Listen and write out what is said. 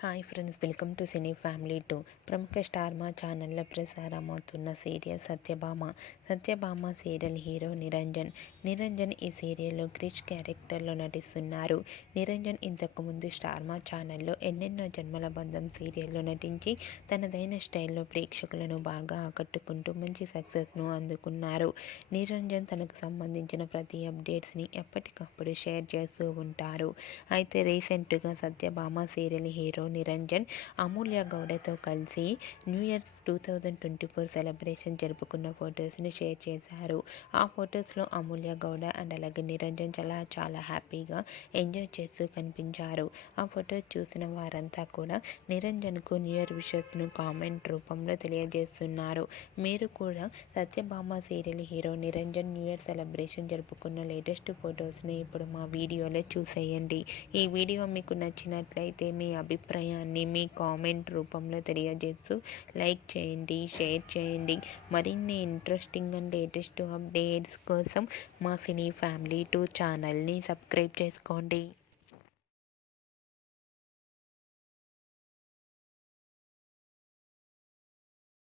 Hi friends, welcome to cine family 2. ప్రముఖ Star Maa ఛానల్లో ప్రసారమవుతున్న serial Satyabhama serial hero Niranjan ఈ సీరియల్లో క్రిష్ క్యారెక్టర్లో నటిస్తున్నారు. నిరంజన్ ఇంతకుముందు స్టార్ మా ఛానల్లో ఎన్నెన్నో జన్మల బంధం సీరియల్లో నటించి తనదైన స్టైల్లో ప్రేక్షకులను బాగా ఆకట్టుకుంటూ మంచి సక్సెస్ను అందుకున్నారు. నిరంజన్ తనకు సంబంధించిన ప్రతి అప్డేట్స్ని ఎప్పటికప్పుడు షేర్ చేస్తూ ఉంటారు. అయితే రీసెంట్గా సత్యభామ సీరియల్ హీరో నిరంజన్ అమూల్య గౌడతో కలిసి న్యూ ఇయర్ 2024 సెలబ్రేషన్ జరుపుకున్న ఫొటోస్ను షేర్ చేశారు. ఆ ఫొటోస్లో అమూల్య గౌడ అండ్ అలాగే నిరంజన్ చాలా హ్యాపీగా ఎంజాయ్ చేస్తూ కనిపించారు. ఆ ఫొటోస్ చూసిన వారంతా కూడా నిరంజన్కు న్యూ ఇయర్ విషెస్ను కామెంట్ రూపంలో తెలియజేస్తున్నారు. మీరు కూడా Satyabhama serial hero Niranjan new year celebration జరుపుకున్న లేటెస్ట్ ఫొటోస్ని ఇప్పుడు మా వీడియోలో చూసేయండి. ఈ వీడియో మీకు నచ్చినట్లయితే మీ అభిప్రాయాన్ని మీ కామెంట్ రూపంలో తెలియజేస్తూ లైక్ చేయండి, షేర్ చేయండి. మరిన్ని ఇంట్రెస్టింగ్ అండ్ లేటెస్ట్ అప్డేట్స్ కోసం మా సినీ ఫ్యామిలీ 2 ఛానల్ని సబ్స్క్రైబ్ చేసుకోండి.